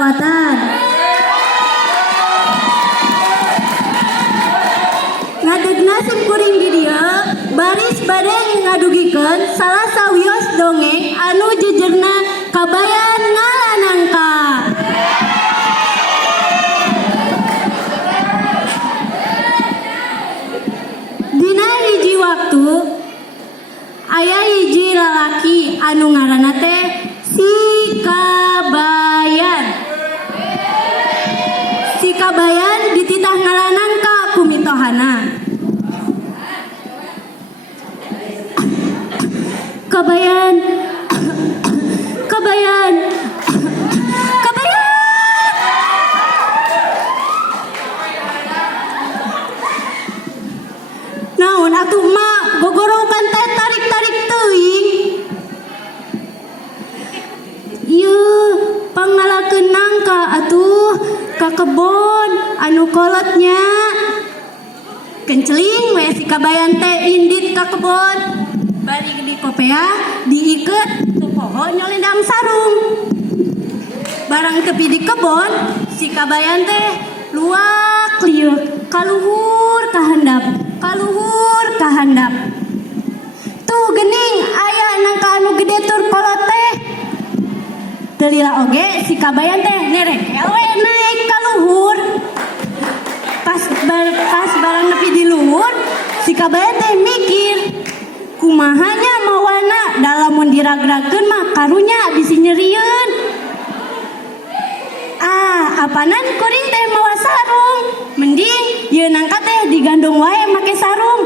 selawatan. Ngadegna sim kuring di dieu baris bade ngadugikeun salah sawios dongeng anu jejerna kabayan ngalanangka. Dina hiji waktu aya hiji lalaki anu ngaranna teh Si Kabayan. Si Kabayan dititah ngalanangka ku mitohana. Kabayan, Kabayan, Kabayan. Naon atuh mak gogorokan teh tarik-tarik teuing. Ieu pangalakeun nangka atuh ka kebon anu kolotnya. Kenceling we si Kabayan teh indit ka kebon. Balik di kopea diiket tu pohon nyolendang sarung. Barang tepi di kebon si Kabayan teh luak liuk kaluhur kahandap, kaluhur kahandap. Tuh gening aya nangka anu gede tur kolot teh. Teu lila oge si Kabayan teh nerekel we naik kaluhur. Pas barang nepi di luhur si Kabayan teh mikir, kumahanya mawana dalamun dirag-ragkeun mah karunya bisi nyerieun. Apanan kuring teh mawa sarung, mending ieu nangka teh digandung wae make sarung.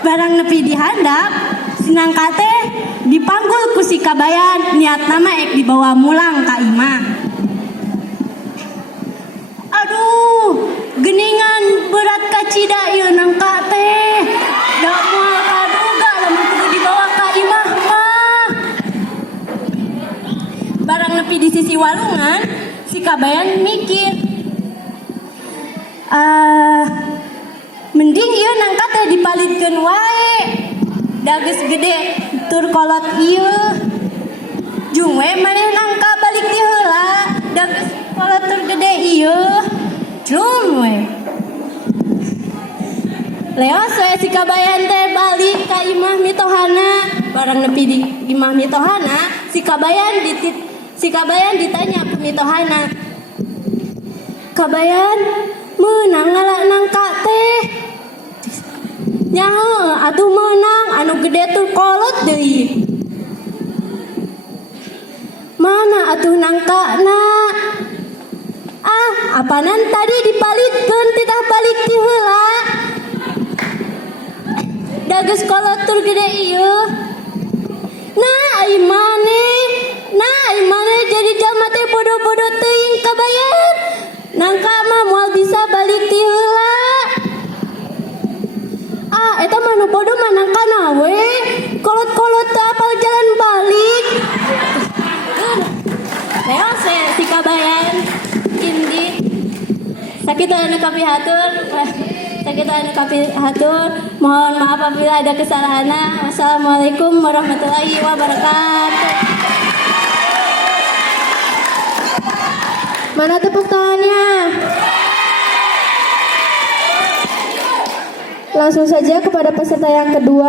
Barang nepi di handap si nangka teh dipanggul ku si Kabayan, niatna mah ek dibawa mulang ka imah. Aduh, geningan berat kacida ieu nangka teh. Da moal kaduga lamun kudu dibawa ka imah mah. Barang nepi di sisi walungan, si Kabayan mikir, mending ieu nangka teh dipalitkeun wae. Da geus gede tur kolot ieu. Jung we maneh nangka balik ti heula, da geus kolot tur gede ieu. Jum we. Leos we si Kabayan teh balik ka imah mitohana. Barang nepi di imah mitohana, si Kabayan ditanya ku mitohana, "Kabayan, meunang ngalak nangka teh?" "Nyaho, atuh meunang anu gede tur kolot deui." "Mana atuh nangkana?" "Apanan tadi dipalitkeun titah balik ti heula. Da geus kolot tur gede ieu." Nah, ai maneh jadi jalma teh bodoh-bodoh teuing Kabayan. Nangka mah moal bisa balik ti heula. Eta mah nu bodoh mah nangkana we. Kolot-kolot teh apal jalan balik. Leos si Kabayan indi sakitu anu kapihatur. Mohon maaf apabila ada kesalahannya. Wassalamualaikum warahmatullahi wabarakatuh. Mana tepuk tangannya? Langsung saja kepada peserta yang kedua.